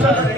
Thank you.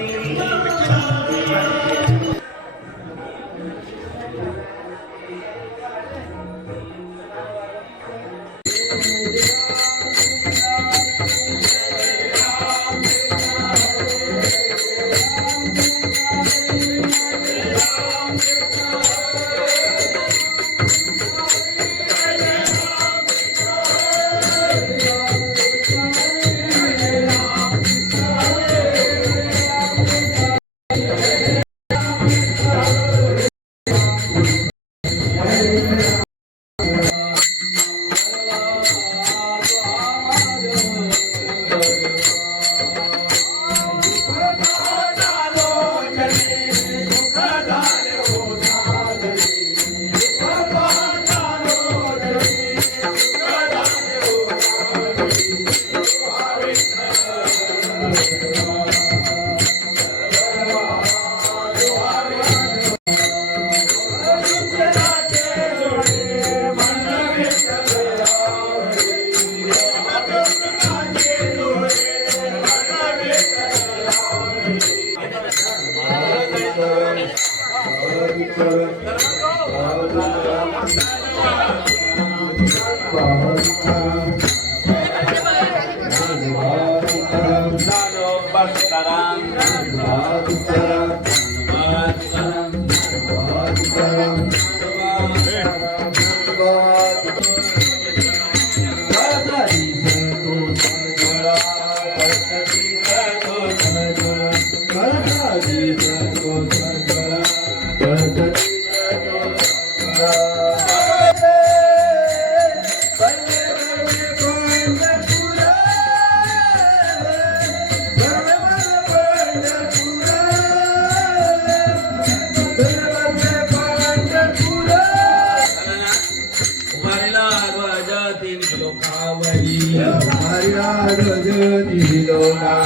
Ah, ah, ah. ગજરી લોના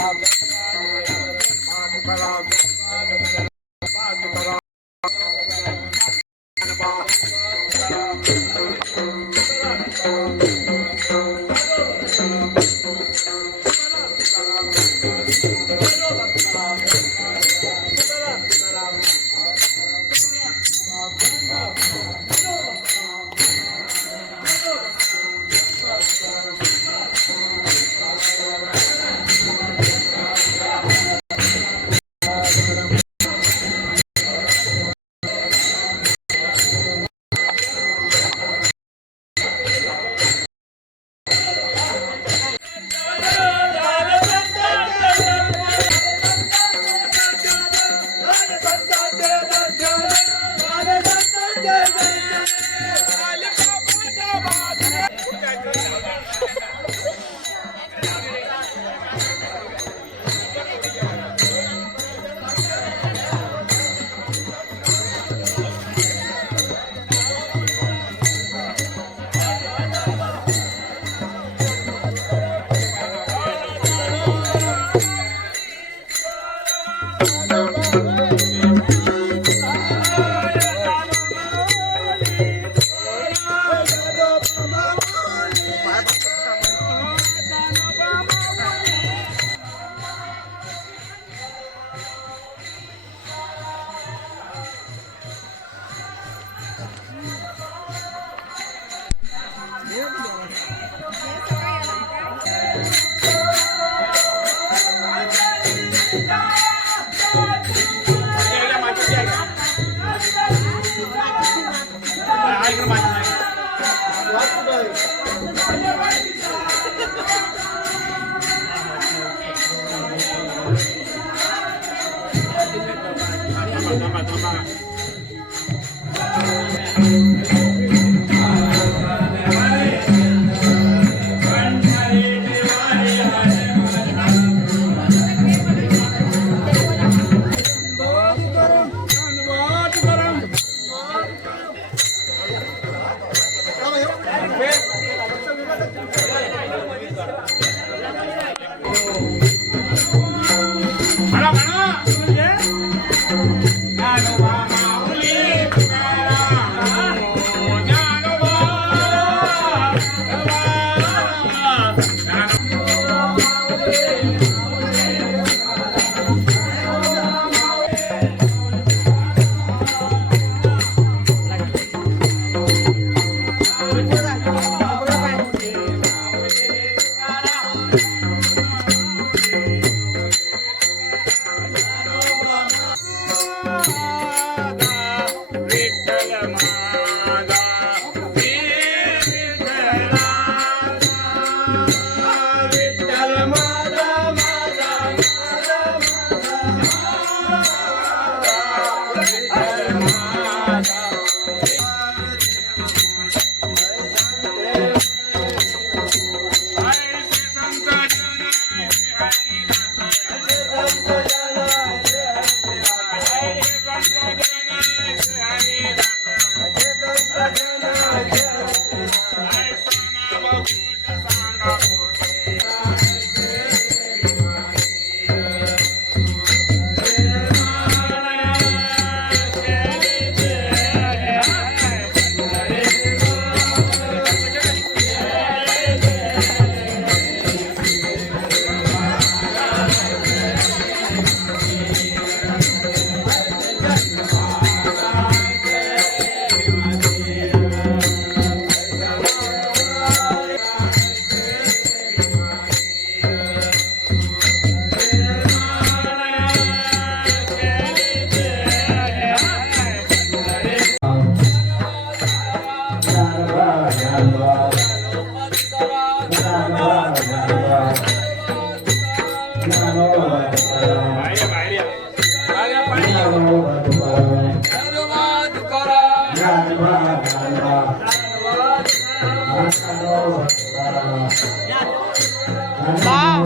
రామ 三百，三百。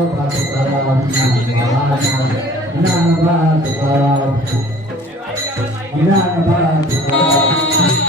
Nana Bhattacharya